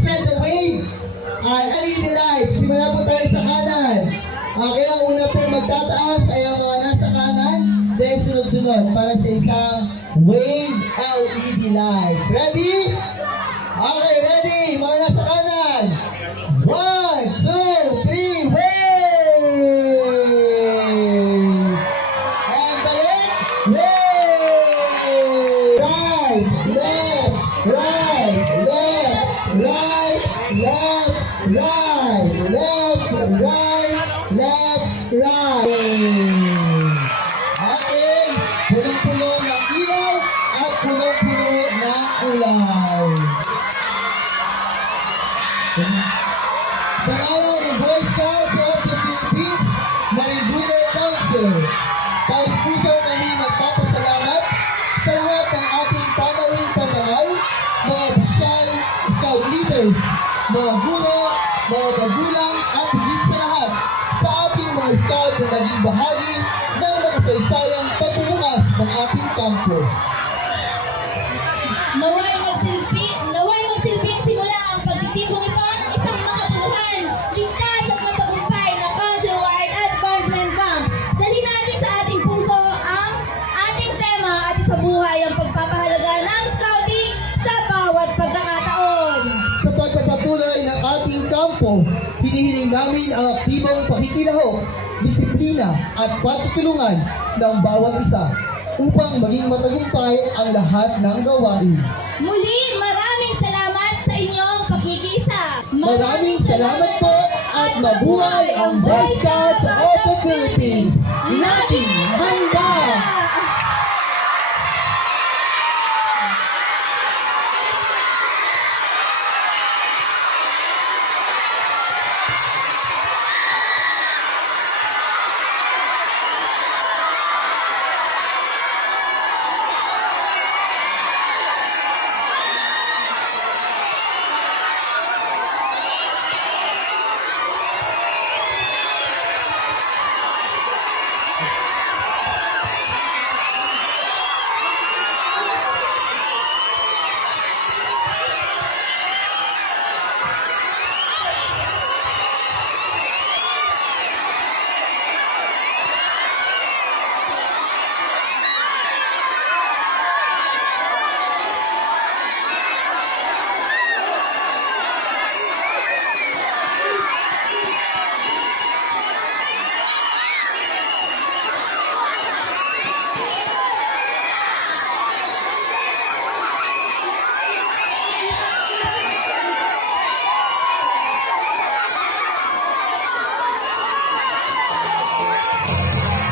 set the wave ay LED lights. Simula po tayo sa kanan. Okay, ang una po magtataas ay ang mga nasa kanan. Then sunod-sunod para sa isang wave LED lights. Ready? Okay, ready. Mga nasa kanan. 1, 2, 3, wave! And balik. Wave! Right, left, right, left, right, left, right, left, right, left, right. Okay, punong-puno ng ilaw at punong-puno ng kulay. Sa araw ng Boy Scouts of the Philippines, Maribuno Council, kahit puso kami nagpapasalamat sa lahat ng ating panawing panangal, mga opisyal, scout leaders, mga guro, mga magulang, at higit sa lahat, sa ating mga scout na naging bahagi ng makasaysayang pagbubukas ng ating kampo. Naway magsilbing simula ang pagtitipon ito ng isang mga puluhan, ligtas at matagumpay na council-wide advancement camp. Dalhin natin sa ating puso ang ating tema at isabuhay ang pagpapahalaga ng scouting sa bawat pagkakataon. Sa pagpapatuloy ng ating kampo, hinihiling namin ang aktibong pakikilahok, disiplina at pagtutulungan ng bawat isa upang maging matagumpay ang lahat ng gawain. Muli, maraming salamat sa inyong pakikisa. Maraming salamat po at mabuhay ang Boy Scouts of the Philippines! Laging handa!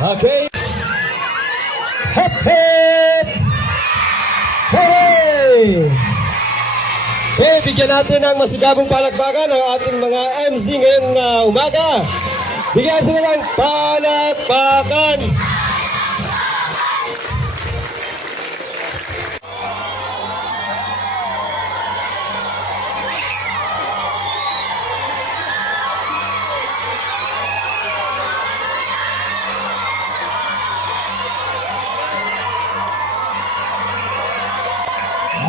Okay. Hip hip! Hey! Okay, bigyan natin ng masigabong palakpakan ang ating mga MC ngayong umaga. Bigyan sila ng palakpakan!